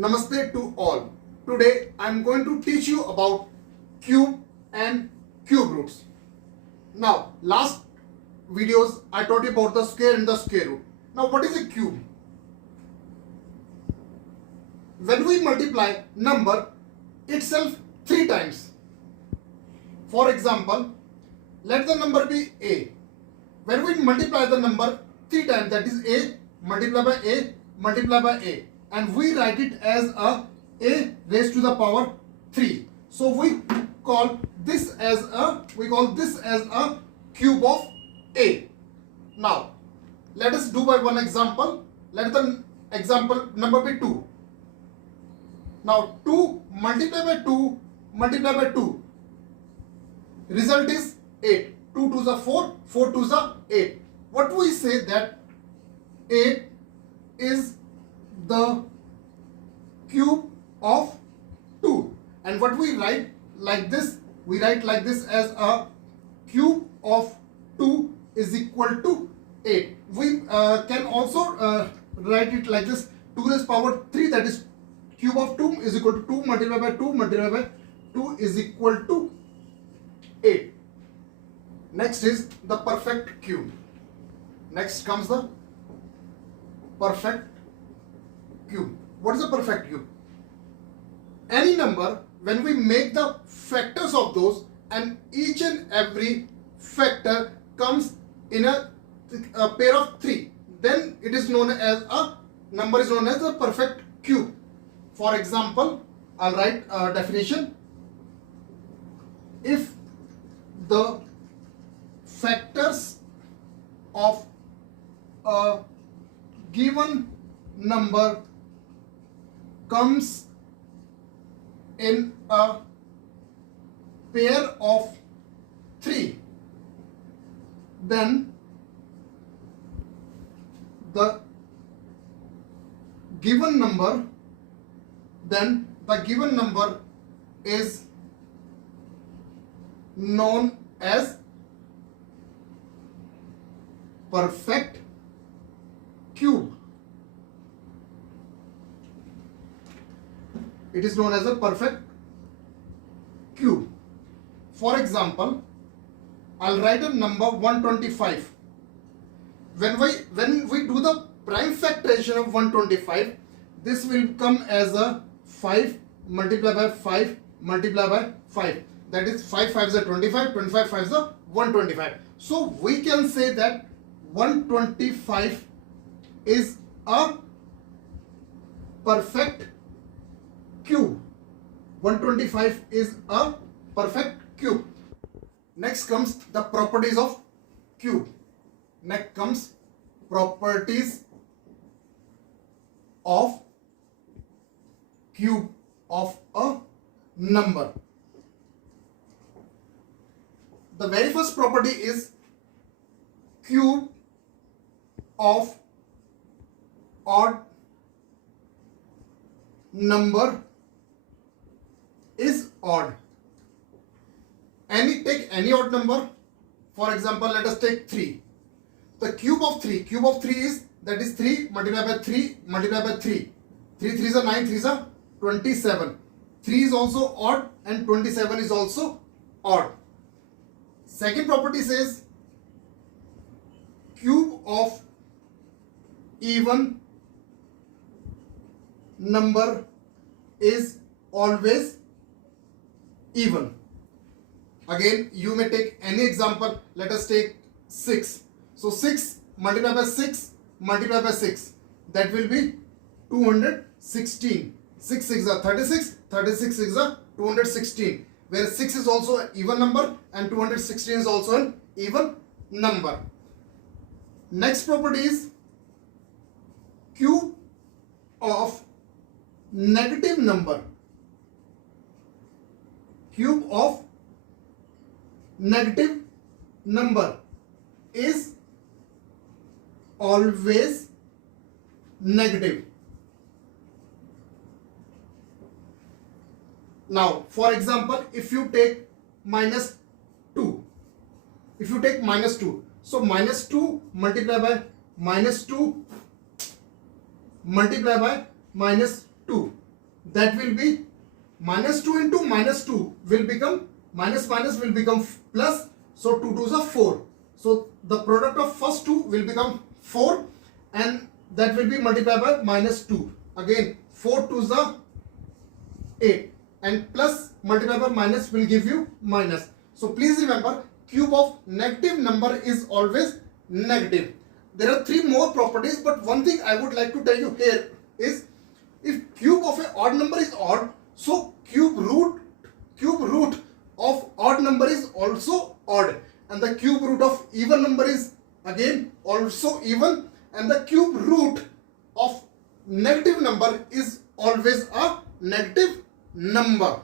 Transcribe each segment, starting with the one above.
Namaste to all. Today I am going to teach you about cube and cube roots. Now, last videos I taught you about the square and the square root. Now, what is a cube? When we multiply number itself 3 times. For example, let the number be a. When we multiply the number 3 times, that is a multiplied by a multiplied by a, and we write it as a raised to the power 3. So we call this as a cube of a. Now let us do by one example. Let the example number be 2. Now 2 multiplied by 2 multiplied by 2, result is 8. 2 to the 4, 4 to the 8. What we say that 8 is the cube of 2, and what we write like this, as a cube of 2 is equal to 8. We can also write it like this: 2 raised power 3, that is cube of 2 is equal to 2 multiplied by 2 multiplied by 2 is equal to 8. Next is the perfect cube. Next comes the perfect cube. What is a perfect cube? Any number, when we make the factors of those, and each and every factor comes in a pair of 3, then it is known as a number is known as a perfect cube. For example, I'll write a definition. If the factors of a given number comes in a pair of 3, then the given number is known as perfect cube. It is known as a perfect cube. For example, I'll write a number 125. When we do the prime factorization of 125, this will come as a 5 multiplied by 5 multiplied by 5. That is 5 5s are 25, 25 5s are 125. So we can say that 125 is a perfect cube. 125 is a perfect cube. Next comes the properties of cube. Next comes properties of cube of a number. The very first property is cube of odd number is odd. Take any odd number. For example, let us take 3. The cube of 3 is, that is 3 multiplied by 3 multiplied by 3. 3 3s are 9, 3s are 27. 3 is also odd and 27 is also odd. Second property says cube of even number is always even. Again, you may take any example. Let us take 6. So 6 multiplied by 6 multiplied by 6, that will be 216. 6 6 are 36, 36 6 are 216, where 6 is also an even number and 216 is also an even number. Next property is cube of negative number. Cube of negative number is always negative. Now, for example, if you take minus 2, so minus 2 multiplied by minus 2 multiply by minus 2. that will be minus 2 into minus 2 will become minus minus will become plus. So 2 2s are 4. So the product of first two will become 4 and that will be multiplied by minus 2. Again 4 2s are 8 and plus multiplied by minus will give you minus. So please remember, cube of negative number is always negative. There are three more properties, but one thing I would like to tell you here is, if cube of an odd number is odd, so cube root of odd number is also odd, and the cube root of even number is again also even, and the cube root of negative number is always a negative number.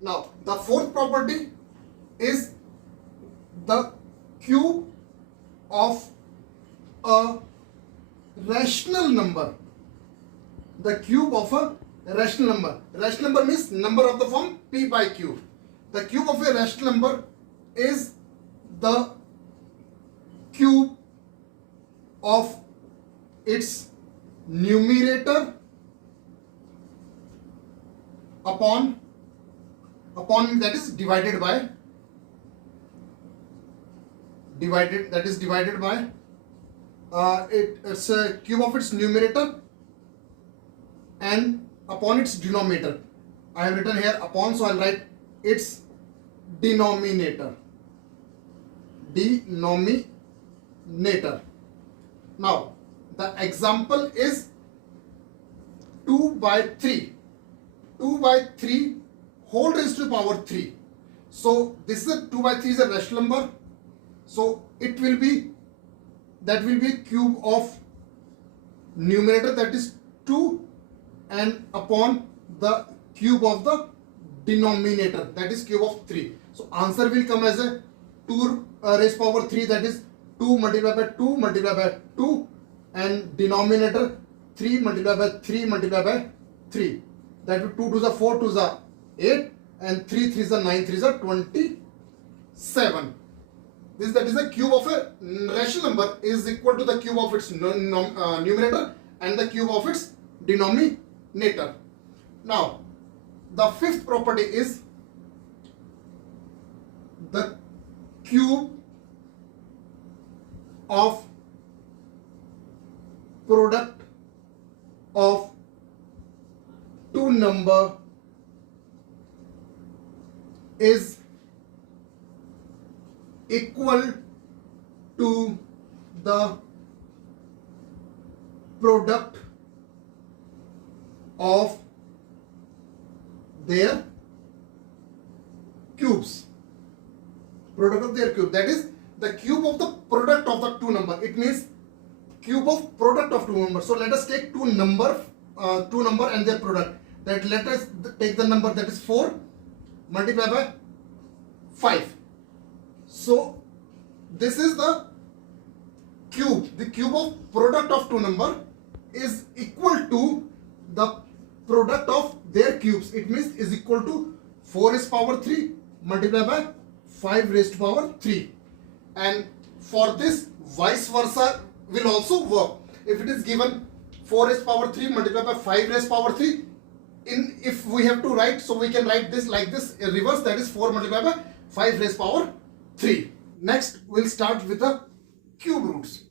Now the fourth property is the cube of a rational number. The cube of a rational number. Rational number means number of the form p by q. The cube of a rational number is the cube of its numerator upon that is divided by it's a cube of its numerator and upon its denominator. I have written here upon, so I'll write its denominator. Now the example is 2 by 3. 2 by 3 whole raised to the power 3. So this is a 2 by 3 is a rational number. So it will be, that will be a cube of numerator, that is 2, and upon the cube of the denominator, that is cube of 3. So answer will come as a 2 raised power 3, that is 2 multiplied by 2 multiplied by 2, and denominator 3 multiplied by 3 multiplied by 3. That will 2 2s are 4 2s are 8 and 3 3s are 9 3s are 27. That is the cube of a rational number is equal to the cube of its numerator and the cube of its denominator. Now the fifth property is the cube of product of two number is equal to the product of their cubes. Product of their cube, that is the cube of the product of the two number. It means cube of product of two numbers. So let us take two number and their product. That let us take the number that is 4 multiplied by 5. So this is the cube. The cube of product of two number is equal to the product of their cubes. It means is equal to 4 raised power 3 multiplied by 5 raised power 3. And for this vice versa will also work. If it is given 4 raised power 3 multiplied by 5 raised power 3, if we have to write, so we can write this like this reverse, that is 4 multiplied by 5 raised power 3. Next we'll start with the cube roots.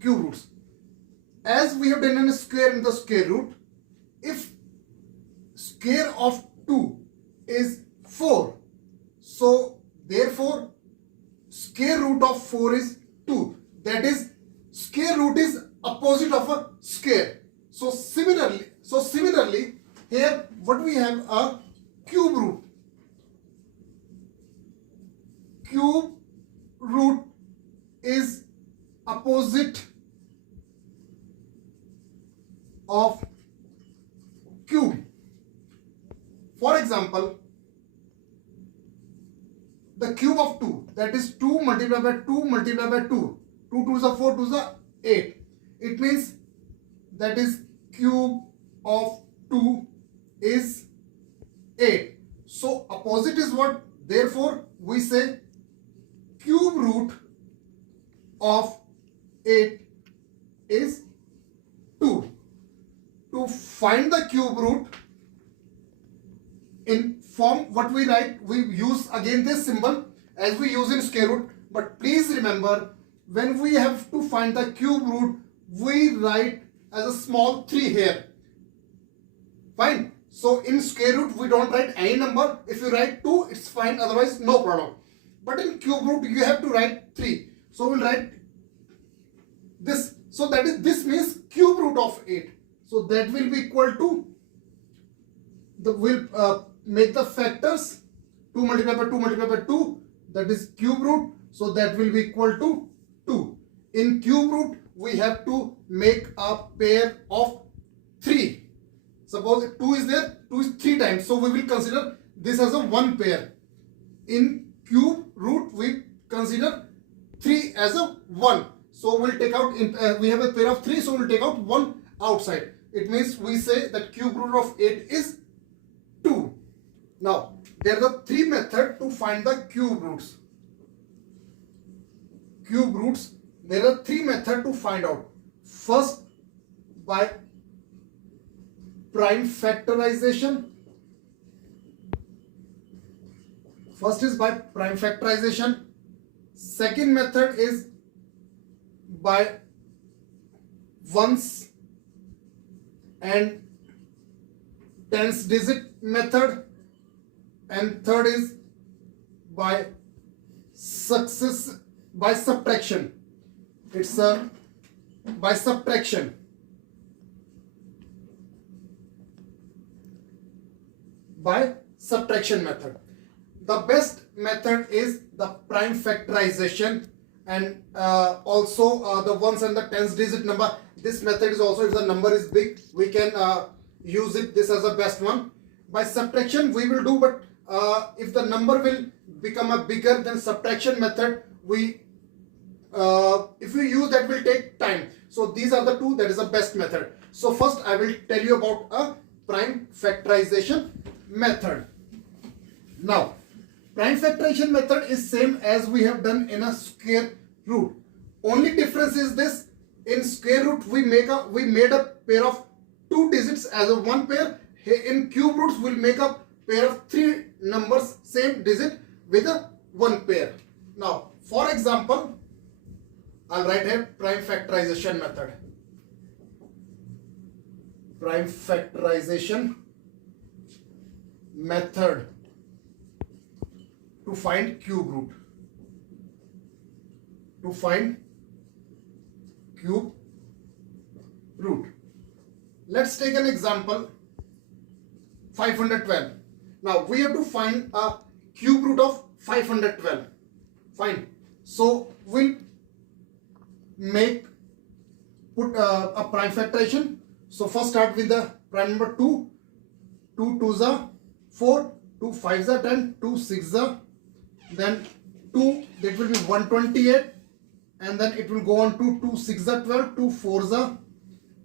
Cube roots. As we have done in a square in the square root, if square of 2 is 4, so therefore square root of 4 is 2. That is, square root is opposite of a square. So similarly here what we have a cube root. Cube root is opposite of cube. For example, the cube of 2, that is 2 multiplied by 2 multiplied by 2. 2 2s are 4 2s are 8. It means that is cube of 2 is 8. So opposite is what? Therefore we say cube root of 8 is find the cube root in form, what we write, we use again this symbol as we use in square root. But please remember, when we have to find the cube root, we write as a small 3 here. Fine. So in square root, we don't write any number. If you write 2, it's fine. Otherwise, no problem. But in cube root, you have to write 3. So we'll write this. So that is, this means cube root of 8. So that will be equal to, we'll make the factors 2 multiplied by 2 multiplied by 2. That is cube root. So that will be equal to 2. In cube root, we have to make a pair of 3. Suppose 2 is there, 2 is 3 times. So we will consider this as a 1 pair. In cube root, we consider 3 as a 1. So we'll take out, we have a pair of 3, so we'll take out 1 outside. It means we say that cube root of 8 is 2. Now, there are the 3 methods to find the cube roots. Cube roots, there are 3 methods to find out. First, by prime factorization. First is by prime factorization. Second method is by ones and tens digit method, and third is by subtraction. It's a by subtraction. By subtraction method. The best method is the prime factorization, and also the ones and the tens digit number. This method is also, if the number is big, we can use it. This as the best one. By subtraction we will do, but if the number will become a bigger, then subtraction method we if we use, that will take time. So these are the two, that is the best method. So first I will tell you about a prime factorization method. Now, prime factorization method is same as we have done in a square root. Only difference is this: in square root we made a pair of 2 digits as a 1 pair. In cube roots we'll make a pair of 3 numbers same digit with a 1 pair. Now, for example, I'll write here prime factorization method. Prime factorization method to find cube root. To find cube root. Let's take an example, 512. Now we have to find a cube root of 512. Fine. So we'll put a prime factorization. So first start with the prime number 2. 2 2s are 4, 2 5s are 10, 2 6s are, then 2, that will be 128, and then it will go on to 2 6s are 12, 2 4s are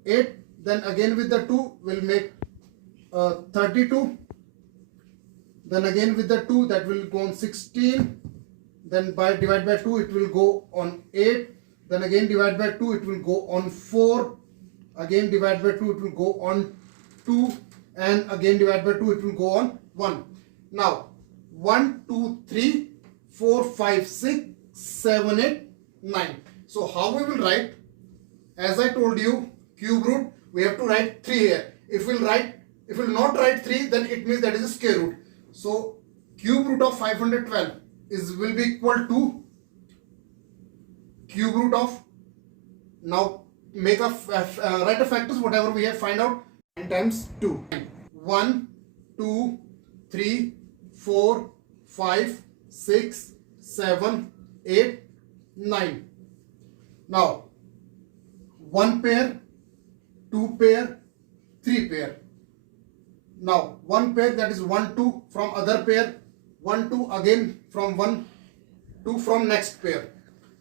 8, then again with the 2 will make 32, then again with the 2 that will go on 16, then divide by 2 it will go on 8, then again divide by 2 it will go on 4, again divide by 2 it will go on 2, and again divide by 2 it will go on 1. Now 1 2 3 4 5 6 7 8 9. So how we will write? As I told you, cube root we have to write 3 here. If we'll not write 3, then it means that is a square root. So cube root of 512 will be equal to cube root of, now make a write the factors whatever we have find out, 9 times 2. 1 2 3 4 5 6 7 8 9. Now 1 pair, 2 pair, 3 pair. Now 1 pair, that is 1 2 from other pair, 1 2 again from 1 2 from next pair.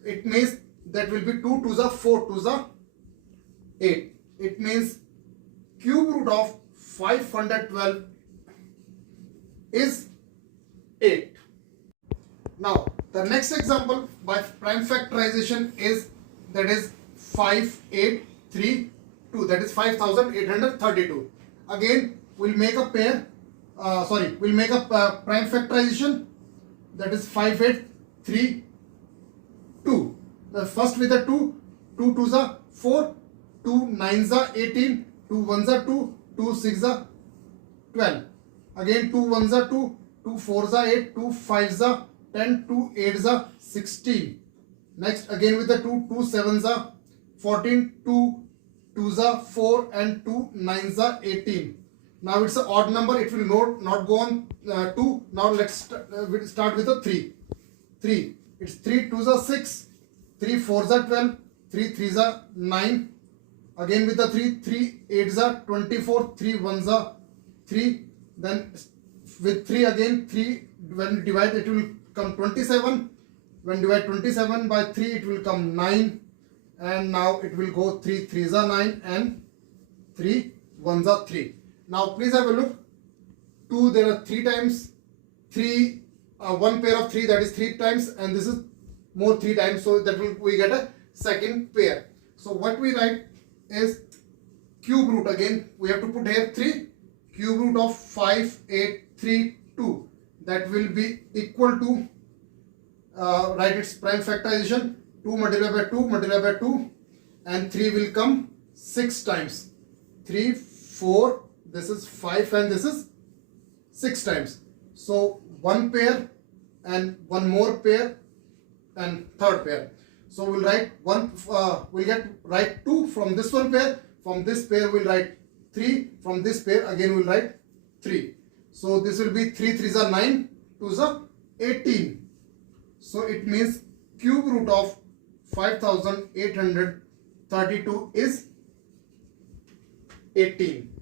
It means that will be 2 2s are 4 2s are 8. It means cube root of 512 is 8. Now the next example by prime factorization is, that is 5832, that is 5832. Again, we'll make a pair. We'll make a prime factorization. That is 5, 8, 3, 2. The first with a 2. 2 2s are 4. 2 9s are 18. 2 1s are 2. 2 6s are 12. Again 2 1s are 2. 2 4s are 8. 2 5s are 10. 2 8s are 16. Next again with the 2. 2 7s are 14. 2 2s are 4 and 2 9s are 18. Now it's an odd number. It will not go on 2. Now let's start with a 3. 3. It's 3 2s are 6. 3 4s are 12. 3 3s are 9. Again with the 3. 3 8s are 24. 3 1s are 3. Then with 3 again 3. When divide it will come 27. When divide 27 by 3 it will come 9. And now it will go 3 3s are 9 and 3 1s are 3. Now please have a look. 2 there are 3 times. 3 one pair of 3, that is 3 times, and this is more 3 times, so that will we get a second pair. So what we write is cube root. Again we have to put here 3. Cube root of 5 8 3 2, that will be equal to write its prime factorization. 2 multiplied by 2 multiplied by 2, and 3 will come 6 times. 3 4, this is 5 and this is 6 times. So one pair and one more pair and third pair. So we'll write write 2 from this one pair. From this pair we'll write 3. From this pair again we'll write 3. So this will be 3 3s are 9, 2s are 18. So it means cube root of 5832 is 18.